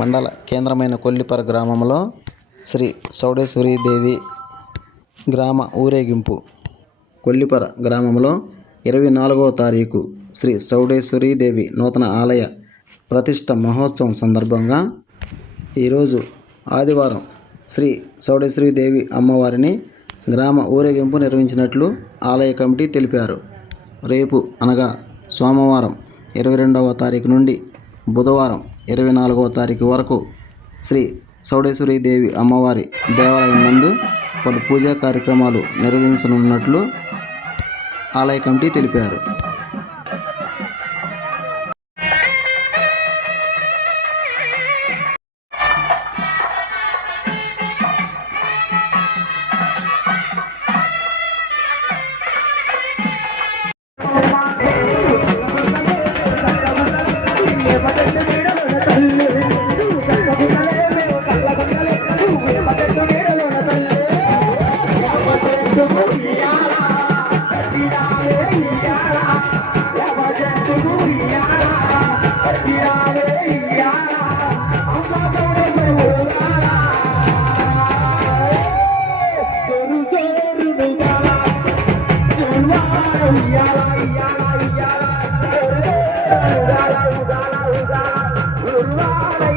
మండల కేంద్రమైన కొల్లిపర గ్రామంలో శ్రీ చౌడేశ్వరీదేవి గ్రామ ఊరేగింపు. కొల్లిపర గ్రామంలో 24వ తారీఖు శ్రీ చౌడేశ్వరీదేవి నూతన ఆలయ ప్రతిష్ఠ మహోత్సవం సందర్భంగా ఈరోజు ఆదివారం శ్రీ చౌడేశ్వరీదేవి అమ్మవారిని గ్రామ ఊరేగింపు నిర్వహించినట్లు ఆలయ కమిటీ తెలిపారు. రేపు అనగా సోమవారం 22వ తారీఖు నుండి బుధవారం 24వ తారీఖు వరకు శ్రీ చౌడేశ్వరీదేవి అమ్మవారి దేవాలయం నందు పలు పూజా కార్యక్రమాలు నిర్వహించనున్నట్లు ఆలయ కమిటీ తెలిపారు. Ugala, ugala, ugala, ugala, ugala,